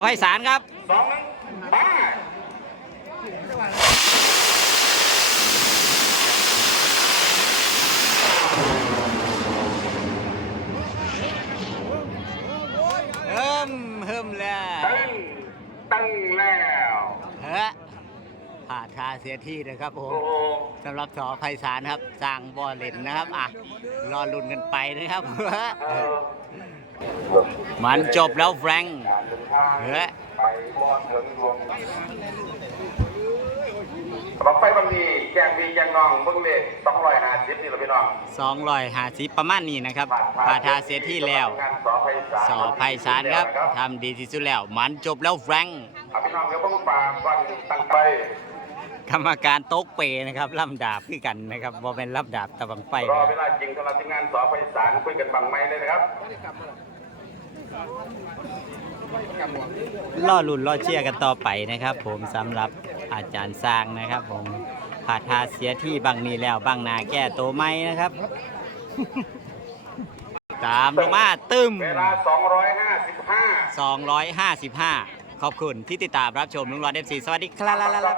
ไพศาลครับสองหนึ่งไปเฮิมเฮิมแล้วตึ้งตึ้งแล้วเฮ้อผ่าทาเสียที่นะครับผมสำหรับสอไพศาลครับสร้างบอเล่นนะครับอะรอลุ้นกันไปนะครับเออมันจบแล้วแฟรงค์ เดินทางเฮ้ยไปบอนเถิงหลวงบังไฟบางทีแกงมีแกงนองเบิ้งเลขสองร้อยห้าสิบนี่เราพี่น้องสองร้อยห้าสิบประมาณนี้นะครับผ่าทาเสียที่แล้วงานสอไพศาลสอไพศาลครับทำดีที่สุดแล้ว มันจบแล้วแฟรงค์เอาพี่น้องเดี๋ยวต้องฝากวันตั้งไปกรรมการโต๊กเปนะครับลำดาบคือกันนะครับบ่เป็นลำดาบตะบังไฟรอนะคเวรับลาจริงสำหรับทีมงานสอไพศาลคุยกันบังไม้เลยนะครับ ล่อลุ่นล่อเชียกันต่อไปนะครับ ผมสำหรับอาจารย์สร้างนะครับ ผมผ่าทาเสียที่บางนี้แล้วบางนาแก้ตัวไหมนะครับ ตามลงมาตึมเวลา 255 255 ขอบคุณที่ติดตามรับชมลุงรอดเอฟซีสวัสดีครับ